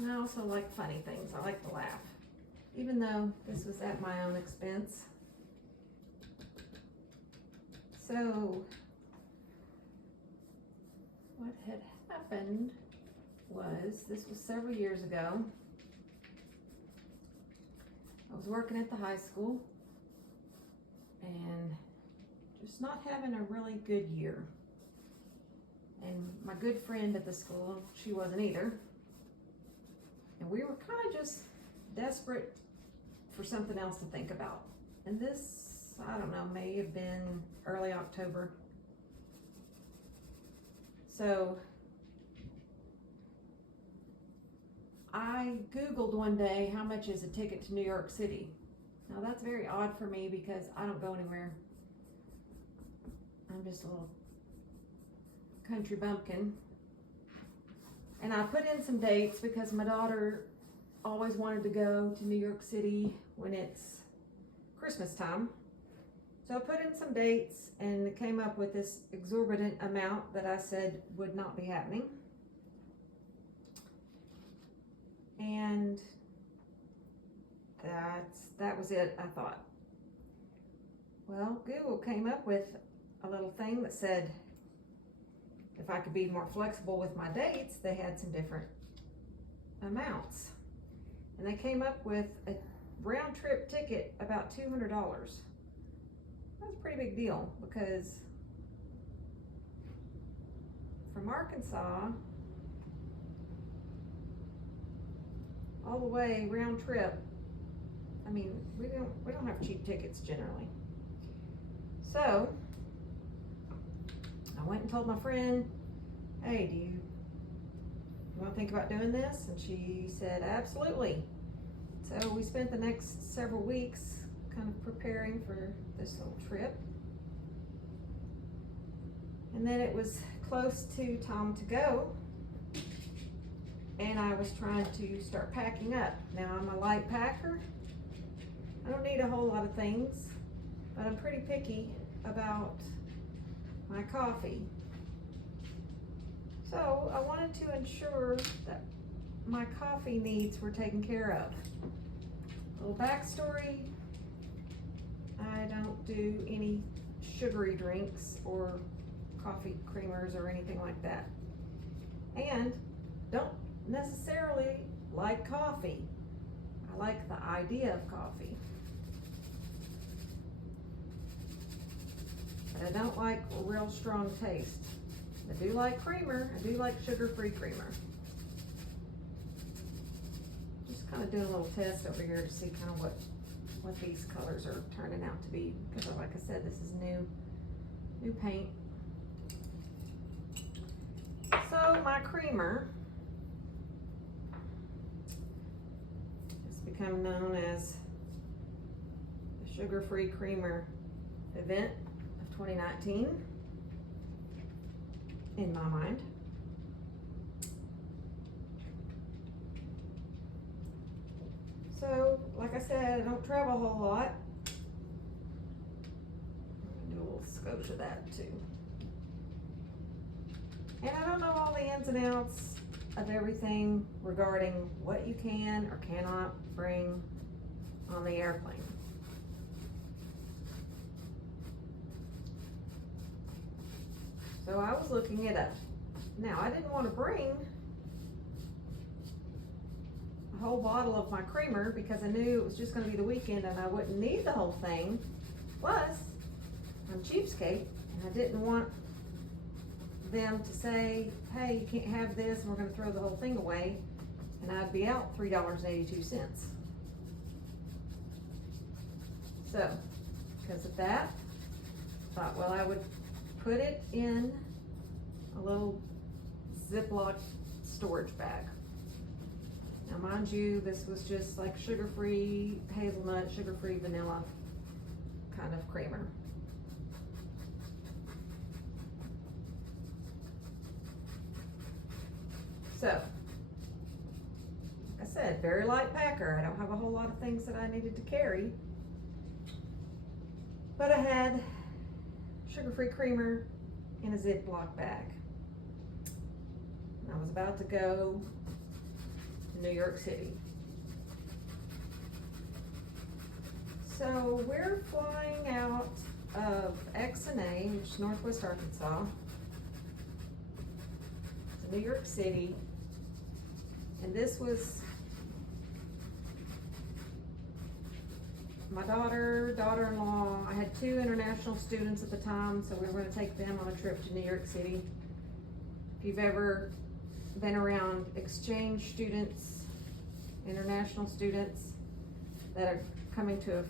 And I also like funny things. I like to laugh. Even though this was at my own expense. So, what had happened was, this was several years ago. I was working at the high school and just not having a really good year. And my good friend at the school, she wasn't either. And we were kind of just desperate for something else to think about. And this, I don't know, may have been early October. So I Googled one day, how much is a ticket to New York City? Now that's very odd for me because I don't go anywhere. I'm just a little country bumpkin. And I put in some dates because my daughter always wanted to go to New York City when it's Christmas time. So I put in some dates and came up with this exorbitant amount that I said would not be happening. And that was it, I thought. Well, Google came up with a little thing that said if I could be more flexible with my dates, they had some different amounts. And they came up with a round trip ticket about $200. That's a pretty big deal because from Arkansas all the way round trip, I mean, we don't have cheap tickets generally. So I went and told my friend, hey, do you want to think about doing this? And she said, absolutely. So we spent the next several weeks kind of preparing for this little trip. And then it was close to time to go. And I was trying to start packing up. Now I'm a light packer. I don't need a whole lot of things, but I'm pretty picky about my coffee. So I wanted to ensure that my coffee needs were taken care of. A little backstory, I don't do any sugary drinks or coffee creamers or anything like that. And don't necessarily like coffee. I like the idea of coffee. But I don't like a real strong taste. I do like creamer. I do like sugar-free creamer. Just kind of doing a little test over here to see kind of what these colors are turning out to be. Because like I said, this is new paint. So my creamer has become known as the Sugar-Free Creamer event of 2019 in my mind. So, like I said, I don't travel a whole lot. I'm gonna do a little skosh of that too. And I don't know all the ins and outs of everything regarding what you can or cannot bring on the airplane. So I was looking it up. Now, I didn't want to bring a whole bottle of my creamer because I knew it was just going to be the weekend and I wouldn't need the whole thing. Plus, I'm cheapskate and I didn't want them to say, hey, you can't have this and we're going to throw the whole thing away, and I'd be out $3.82. So, because of that, I thought, well, I would put it in a little Ziploc storage bag. Now, mind you, this was just like sugar-free hazelnut, sugar-free vanilla kind of creamer. So, like I said, very light packer. I don't have a whole lot of things that I needed to carry. But I had sugar-free creamer in a Ziploc bag. And I was about to go to New York City. So we're flying out of XNA, which is Northwest Arkansas, to New York City. And this was my daughter-in-law. I had 2 international students at the time, so we were going to take them on a trip to New York City. If you've ever been around exchange students, international students that are coming to a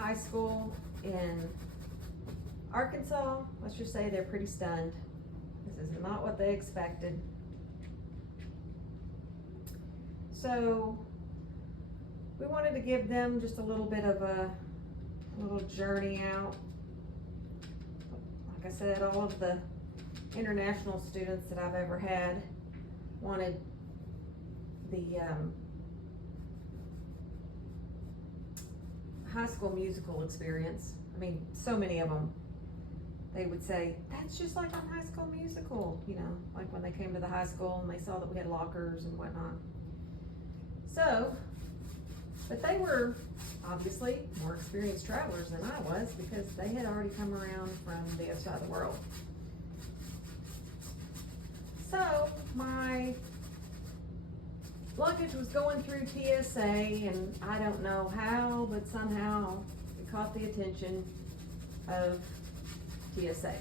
high school in Arkansas, let's just say they're pretty stunned. This is not what they expected. So we wanted to give them just a little bit of a little journey out. Like I said, all of the international students that I've ever had wanted the High School Musical experience. I mean, so many of them, they would say, that's just like on High School Musical, you know, like when they came to the high school and they saw that we had lockers and whatnot. So, but they were obviously more experienced travelers than I was, because they had already come around from the other side of the world. So my luggage was going through TSA, and I don't know how, but somehow it caught the attention of TSA.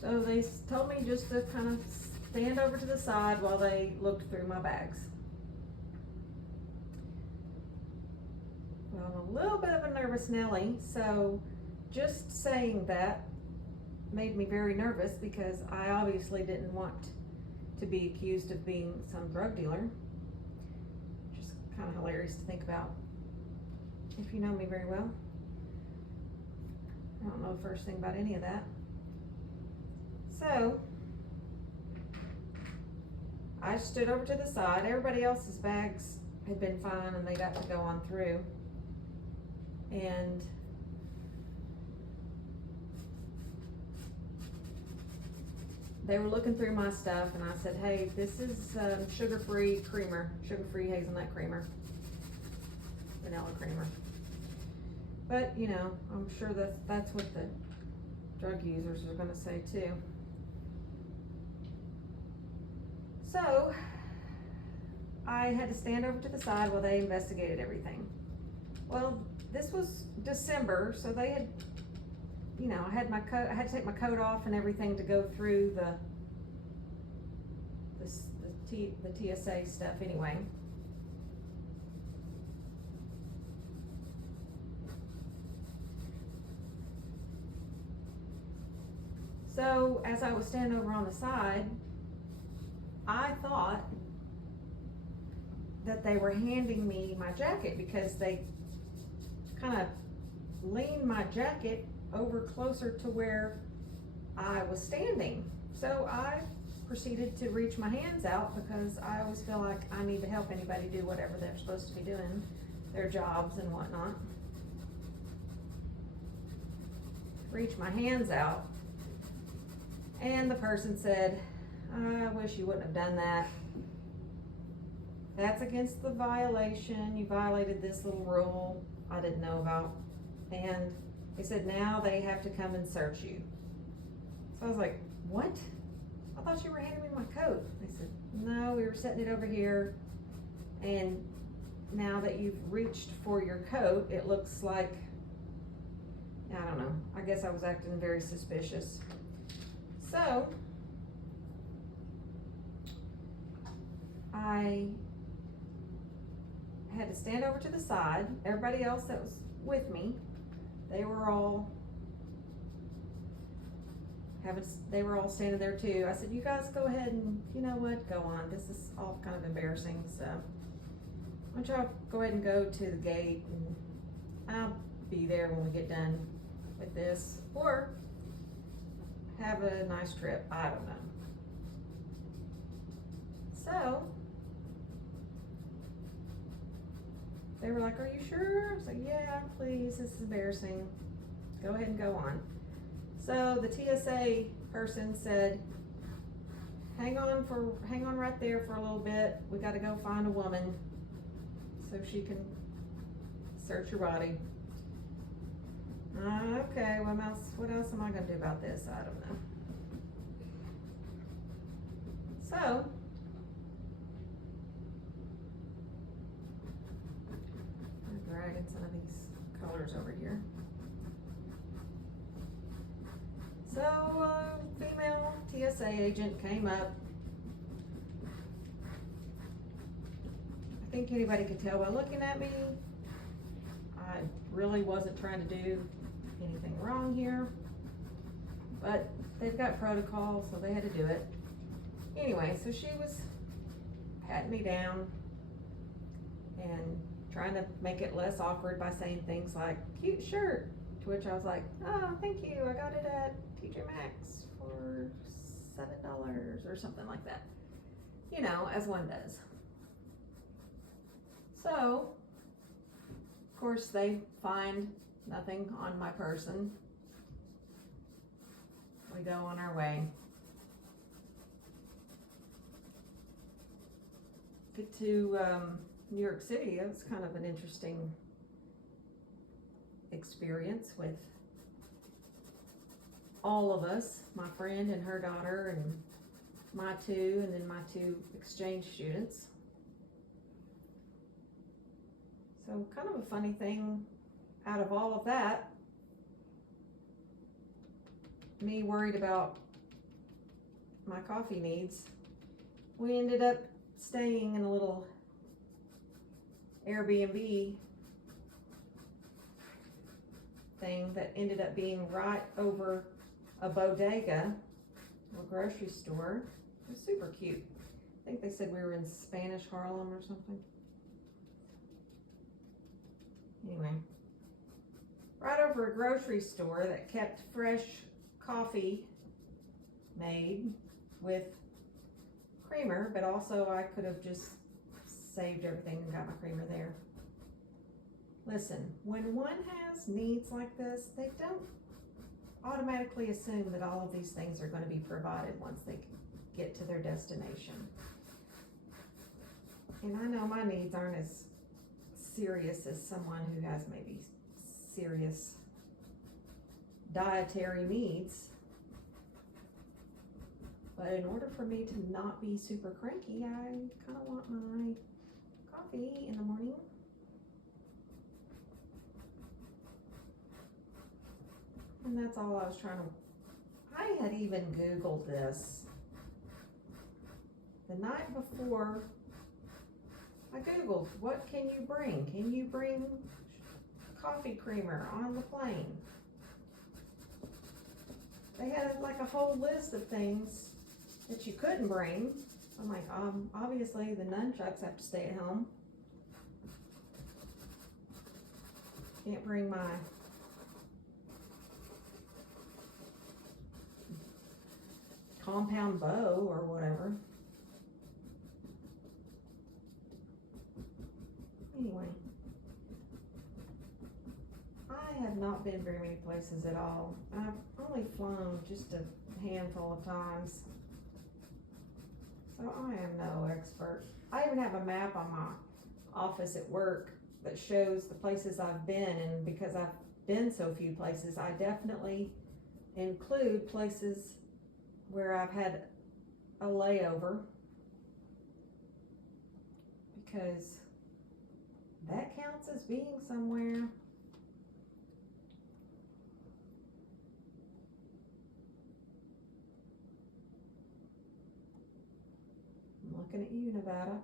So they told me just to kind of stand over to the side while they looked through my bags. Well, I'm a little bit of a nervous Nelly, so just saying that made me very nervous, because I obviously didn't want to be accused of being some drug dealer. Just kind of hilarious to think about, if you know me very well. I don't know the first thing about any of that. So I stood over to the side. Everybody else's bags had been fine and they got to go on through. And they were looking through my stuff, and I said, hey, this is sugar-free creamer, sugar-free hazelnut creamer, vanilla creamer. But, you know, I'm sure that's what the drug users are gonna say too. So I had to stand over to the side while they investigated everything. Well, this was December, so they had, you know, I had to take my coat off and everything to go through the TSA stuff anyway. So as I was standing over on the side, I thought that they were handing me my jacket, because they kind of leaned my jacket over closer to where I was standing. So I proceeded to reach my hands out, because I always feel like I need to help anybody do whatever they're supposed to be doing, their jobs and whatnot. Reach my hands out, and the person said, I wish you wouldn't have done that. That's against the violation. You violated this little rule I didn't know about. And they said, now they have to come and search you. So I was like, what? I thought you were handing me my coat. They said, no, we were setting it over here, and now that you've reached for your coat, it looks like, I don't know, I guess I was acting very suspicious. So I had to stand over to the side. Everybody else that was with me, they were all standing there too. I said, you guys go ahead and, you know what, go on. This is all kind of embarrassing, so why don't y'all go ahead and go to the gate, and I'll be there when we get done with this, or have a nice trip. I don't know. So they were like, are you sure? I was like, yeah, please, this is embarrassing. Go ahead and go on. So the TSA person said, hang on right there for a little bit. We got to go find a woman so she can search your body. Okay, what else am I gonna do about this? I don't know. So, I'm dragging some of these colors over here. So, female TSA agent came up. I think anybody could tell by looking at me, I really wasn't trying to do anything wrong here, but they've got protocol, so they had to do it. Anyway, so she was patting me down and trying to make it less awkward by saying things like, cute shirt, to which I was like, oh, thank you, I got it at TJ Maxx for $7 or something like that. You know, as one does. So, of course, they find nothing on my person. We go on our way. Get to New York City. It was kind of an interesting experience with all of us, my friend and her daughter and my two, and then my two exchange students. So kind of a funny thing out of all of that, me worried about my coffee needs, we ended up staying in a little Airbnb thing that ended up being right over a bodega, a grocery store. It was super cute. I think they said we were in Spanish Harlem or something. Anyway, right over a grocery store that kept fresh coffee made with creamer, but also I could have just saved everything and got my creamer there. Listen, when one has needs like this, they don't automatically assume that all of these things are going to be provided once they get to their destination. And I know my needs aren't as serious as someone who has maybe serious dietary needs. But in order for me to not be super cranky, I kind of want my coffee in the morning. And that's all I was trying to, I had even Googled this. The night before, I Googled, what can you bring? Can you bring coffee creamer on the plane? They had like a whole list of things that you couldn't bring. I'm like, obviously the nunchucks have to stay at home. Can't bring my compound bow or whatever. Anyway, I have not been very many places at all. I've only flown just a handful of times. So I am no expert. I even have a map on my office at work that shows the places I've been, and because I've been so few places, I definitely include places where I've had a layover, because that counts as being somewhere. I'm looking at you, Nevada.